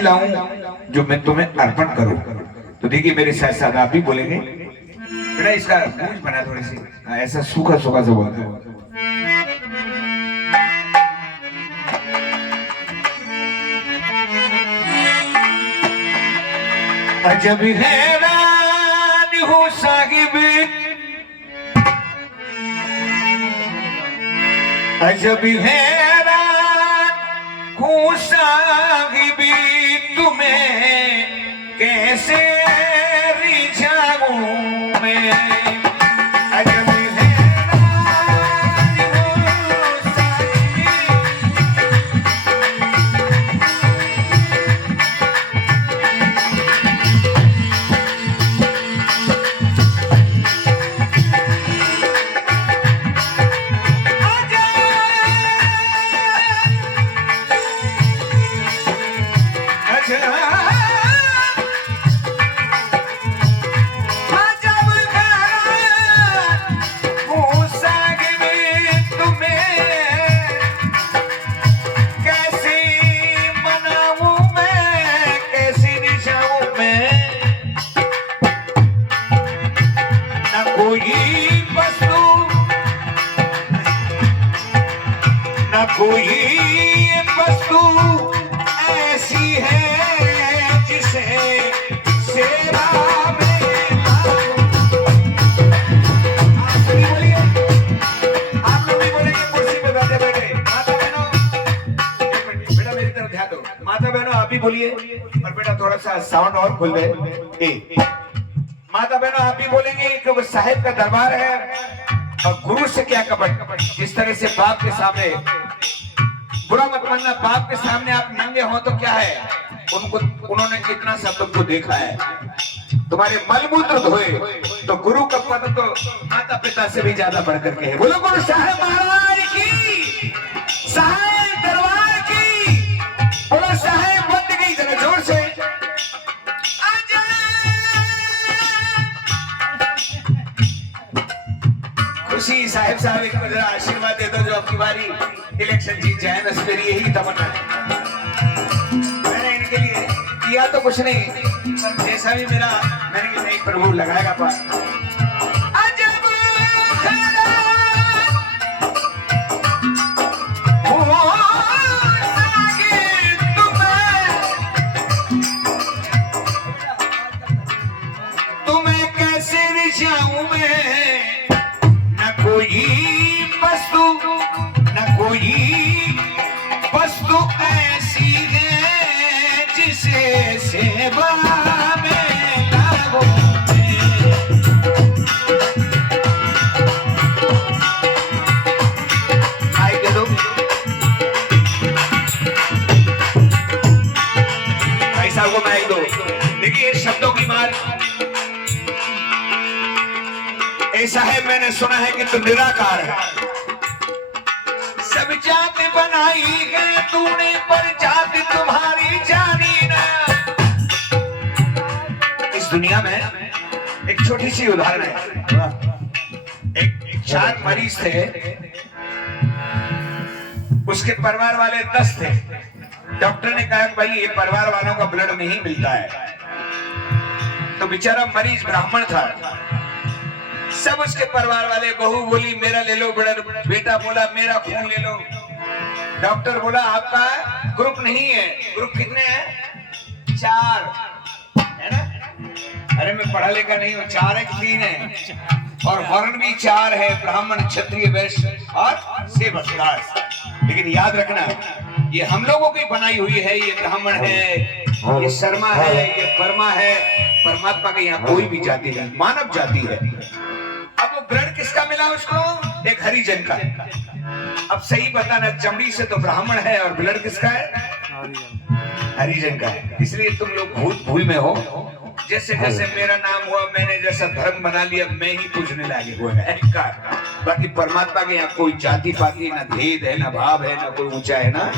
लाऊं जो मैं तुम्हें अर्पण करूं। तो देखिए मेरे साथ साथ आप भी बोलेंगे, बेटा इसका गूंज बना थोड़ी सी, ऐसा सूखा सूखा से बोलते हैं। अजब हैरान हूँ साहिब, अजब हैरान हूँ साहिब, तुम्हें कैसे रिझाऊं मैं। अजब हैरान हूँ साहिब, कोई वस्तु ऐसी है जिसे सेवा में आप लोग भी बोलेंगे कुर्सी पे बैठे बैठे। माता बहनों, एक मिनट बेटा मेरी तरफ ध्यान दो। माता बहनों आप भी बोलिए, और बेटा थोड़ा सा साउंड और खुल दे। माता बहनों आप भी बोलेंगे क्योंकि साहिब का दरबार है और गुरु से क्या कपट। जिस तरह से बाप के सामने, बुरा मत मानना, बाप के सामने आप नंगे हो तो क्या है, उन्होंने कितना सब तुमको देखा है, तुम्हारे मलमूत्र धोए, तो गुरु का पद तो माता पिता से भी ज्यादा बढ़कर के है। बोलो गुरु साहिब महाराज की, साहिब दरबार की, बोलो साहिब बंद गई जरा जोर से। खुशी साहिब साहब एक जरा आशीर्वाद दे दो, जो आपकी बारी इलेक्शन जीत जाए, बस मेरी यही तमन्ना है। मैंने इनके लिए किया तो कुछ नहीं, पर जैसा भी मेरा, मैंने कि नहीं प्रभु लगाएगा पार। तुम्हें कैसे रिझाऊं मैं, न कोई वस्तु, न कोई वस्तु ऐसी है जिसे सेवा में लागू आई के लोग। भाई साहब को मैं दो, देखिए शब्दों की मार ऐसा है। मैंने सुना है कि तू निराकार है, सब जात बनाई है तूने, पर जात तुम्हारी जानी ना। इस दुनिया में एक छोटी सी उदाहरण है। एक 4 मरीज थे, उसके परिवार वाले 10 थे। डॉक्टर ने कहा भाई ये परिवार वालों का ब्लड नहीं मिलता है, तो बेचारा मरीज ब्राह्मण था। सब उसके परिवार वाले, बहू बोली मेरा ले लो ब्लड, बेटा बोला मेरा खून ले लो। डॉक्टर बोला आपका ग्रुप नहीं है। ग्रुप कितने हैं? 4 है ना। अरे मैं पढ़ा लिखा नहीं हूँ, 4 है कि 3 है, और वर्ण भी 4 है, ब्राह्मण क्षत्रिय वैश्य और सेवक दास। लेकिन याद रखना ये हम लोगों की बनाई हुई है, ये ब्राह्मण है, ये शर्मा है, ये वर्मा है। परमात्मा का यहाँ कोई भी जाति नहीं, मानव जाति है। अब वो ब्लड किसका मिला उसको? एक हरिजन का। अब सही बताना, चमड़ी से तो ब्राह्मण है और ब्लड किसका है? हरिजन का है। इसलिए तुम लोग भूत भूल में हो। जैसे जैसे मेरा नाम हुआ, मैंने जैसा धर्म बना लिया, मैं ही पूजने लगे हुए हैं। बाकी परमात्मा के यहाँ कोई जाति पाति ना भेद है, ना भाव है, ना कोई ऊंचा है ना।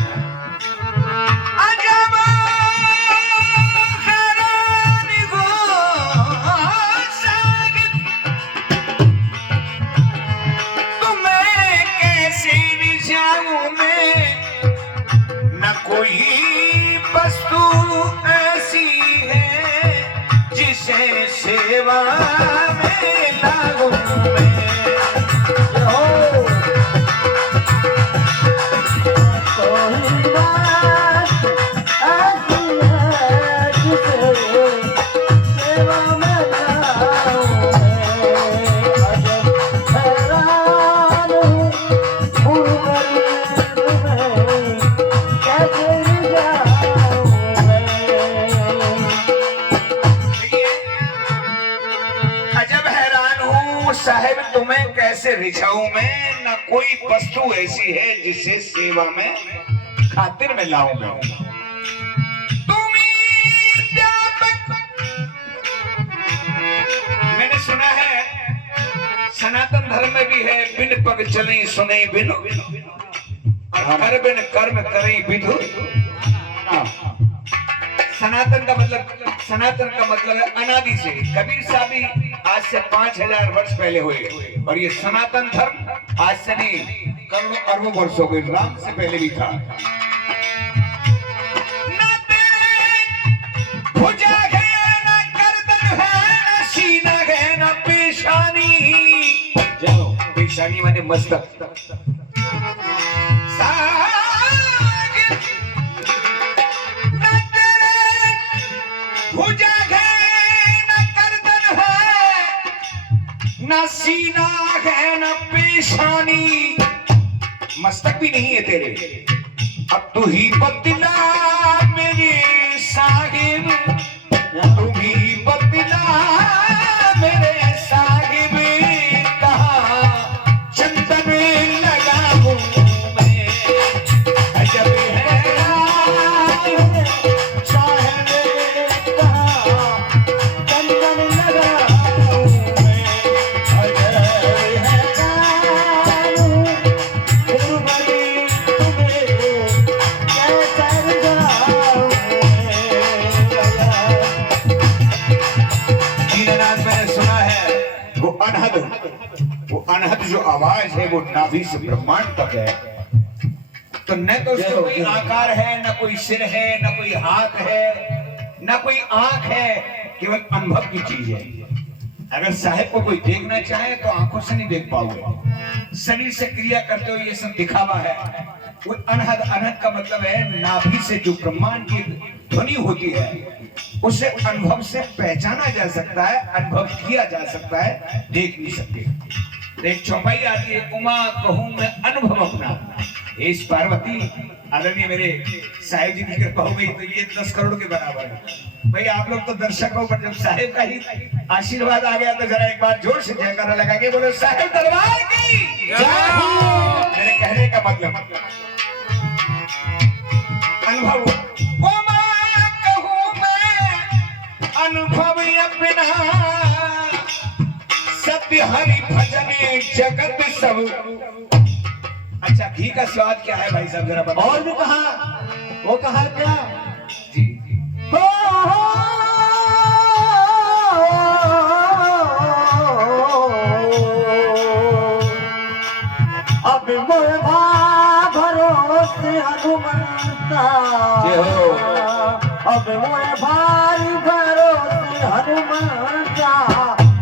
कोई वस्तु ऐसी है जिसे सेवा में लागू मैं। साहेब तुम्हें कैसे रिझाऊं मैं, न कोई वस्तु ऐसी है जिसे सेवा में खातिर में लाऊं मैं। मैंने सुना है सनातन धर्म में भी है, बिन पग चले सुने बिन, और कर बिन कर्म करे विधु। सनातन का मतलब है अनादि से। कबीर साहब भी आज से 5000 वर्ष पहले हुए, और ये सनातन धर्म आज से नहीं करोड़ों अरबों वर्षों के, राम से पहले भी था। ना तेरे भुजा है, ना गर्दन है, ना सीना है, ना पेशानी। जाओ, पेशानी माने मस्तक। भुजा है, न गर्दन है, न सीना है, न पेशानी, मस्तक भी नहीं है तेरे। अब तू ही बदला मेरे साहिब, तू ही बदला मेरे साहिब, कहा चंदन लगाऊं मैं। अजब है वो अनहद जो आवाज है वो नाभि से ब्रह्मांड तक है। तो न तो उसका कोई आकार है, न कोई सिर है, न कोई हाथ है, न कोई आंख है, केवल अनुभव की चीज है। अगर साहिब को कोई देखना चाहे तो आंखों से नहीं देख पाओगे, शरीर से क्रिया करते हुए ये सब दिखावा है। वो अनहद, अनहद का मतलब है नाभि से जो ब्रह्मांड की ध्वनि होती है उसे अनुभव से पहचाना जा सकता है, अनुभव किया जा सकता है, देख नहीं सकते। एक चौपाई आती है, उमा कहूं मैं अनुभव अपना। इस पार्वती आदरणीय मेरे साहिब जी की कृपा हो गई तो ये 10 करोड़ के बराबर है। भाई आप लोग तो दर्शक हो, पर जब साहिब का ही आशीर्वाद आ गया तो जरा एक बार जोर से जयकारा लगा के बोलो साहिब दरबार की जय हो। मेरे कहने का मतलब अनुभव, अनुभव अपना सत्य हरि भजन जगत सब। अच्छा, घी का स्वाद क्या है भाई साहब जरा बताओ। और भी कहा, वो कहा क्या जी, अब मोहा भरोसे हनुमंता, अब मोहे भाई भरोसे हनुमंता,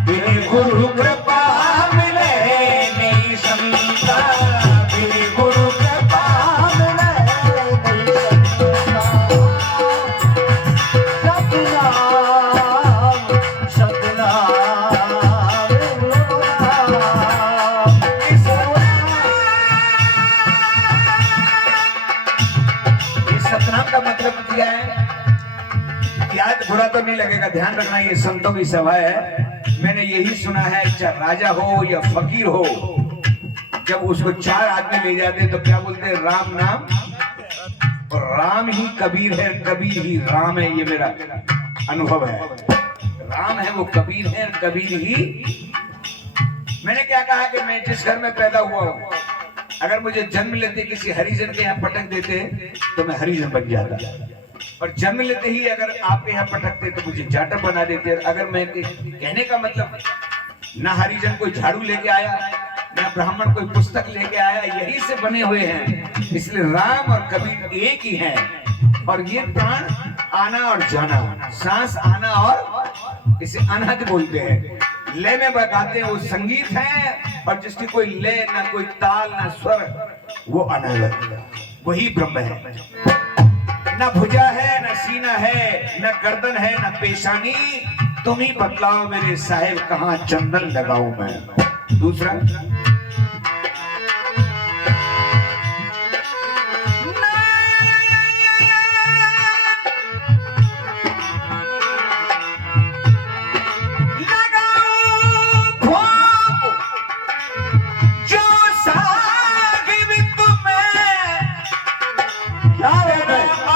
बिन गुरु कृपा मिले नहीं संता, बिन गुरु कृपा मिले नहीं संता। सतनाम सतनाम सतनाम का मतलब क्या है? याद बुरा तो नहीं लगेगा, ध्यान रखना ये संतों की सभा है। मैंने यही सुना है, चाहे राजा हो या फकीर हो, जब उसको 4 आदमी ले जाते तो क्या बोलते हैं? राम नाम, और राम ही कबीर है, कबीर ही राम है। ये मेरा अनुभव है, राम है वो कबीर है, कबीर ही। मैंने क्या कहा कि मैं जिस घर में पैदा हुआ हूं, अगर मुझे जन्म लेते किसी हरिजन के यहाँ पटक देते तो मैं हरिजन बन जाता, और जन्म लेते ही अगर आपके यहाँ पटकते तो मुझे जाटव बना देते। अगर मैं कहने का मतलब, ना हरिजन कोई झाड़ू लेके आया, ना ब्राह्मण कोई पुस्तक लेके आया, यही से बने हुए हैं। इसलिए राम और कबीर एक ही हैं, और ये प्राण आना और जाना, सांस आना और इसे अनहद बोलते हैं। ले में बगाते हैं वो संगीत है, और जिसकी कोई ले ना कोई ताल ना स्वर, वो अनहद, वही ब्रह्म है। न भुजा है, न सीना है, न गर्दन है, न पेशानी, तुम ही बतलाओ मेरे साहिब कहाँ चंदन लगाऊं मैं। दूसरा,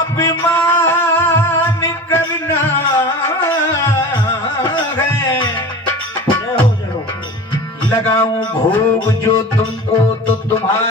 अभिमान करना है, जय हो जय हो। लगाऊं भोग जो तुमको तो तुम्हारा